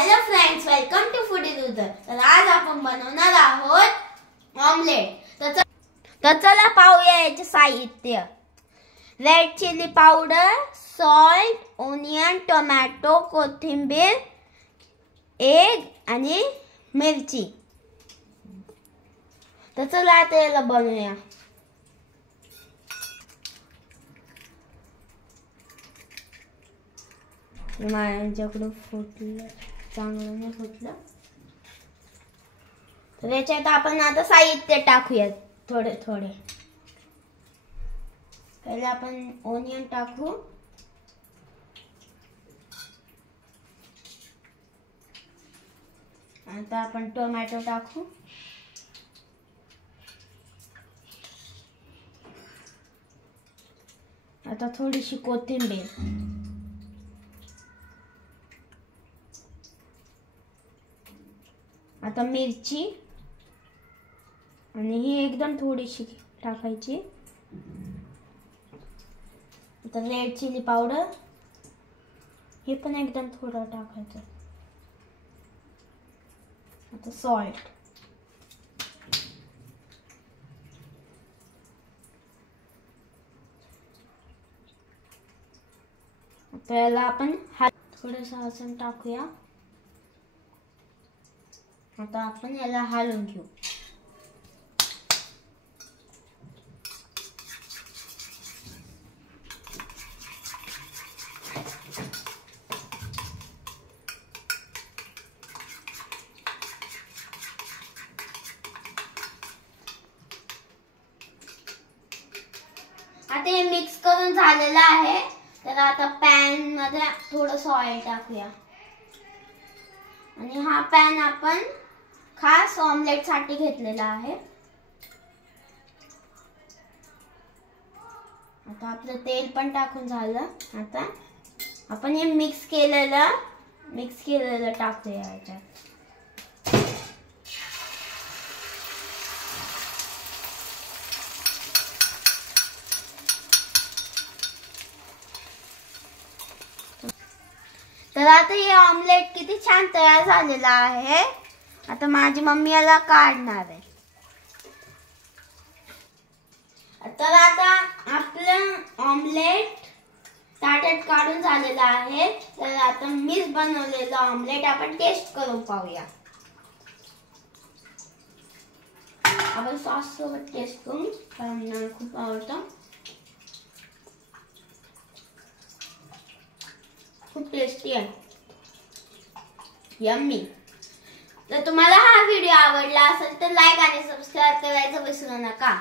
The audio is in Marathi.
Hello friends, welcome to foodie Rudra. तर आज आपण बनवणार आहोत ऑमलेट। तर चला पाहूया याचे साहित्य। Red chilli powder, salt, onion, tomato, कोथिंबीर, एग आणि मिरची। तर चला आता याला बनवूया। माझ्याकडून फुटलं, चांगलं नाही फुटलं। तर याच्यात आपण आता साहित्य टाकूया थोडे थोडे। पहिले आपण ओनियन टाकू, आता आपण टोमॅटो टाकू, आता थोडीशी कोथिंबीर, आता मिरची आणि ही एकदम थोडीशी टाकायची। आता रेड चिली पावडर, हे पण एकदम थोडं टाकायचं। आता सॉल्ट, आता याला आपण थोडंसं असं टाकूया। आता आपण याला हलवून घेऊ। आता हे मिक्स करून झालेलं आहे। तर आता पॅन मध्ये थोडंसं ऑइल टाकूया आणि हा पॅन आपण खास ऑमलेट साठी घेतलेला आहे। आता आपलं तेल पण टाकून झालं। आता आपण हे मिक्स केलेलं टाकूया याच्यात। तर आता हे ऑमलेट किती छान तयार झालेला आहे। आता माझी मम्मी याला काढणार आहे। तर आता आपलं ऑमलेट ताटात काढून झालेलं आहे। तर आता मीच बनवलेलं ऑमलेट आपण टेस्ट करून पाहूया। आपण सॉस सोबत टेस्ट करू, कारण मला खूप आवडतं, खूप टेस्टी आहे, यम्मी। तर तुम्हाला हा व्हिडिओ आवडला असेल तर लाईक आणि सबस्क्राइब करायचं विसरू नका।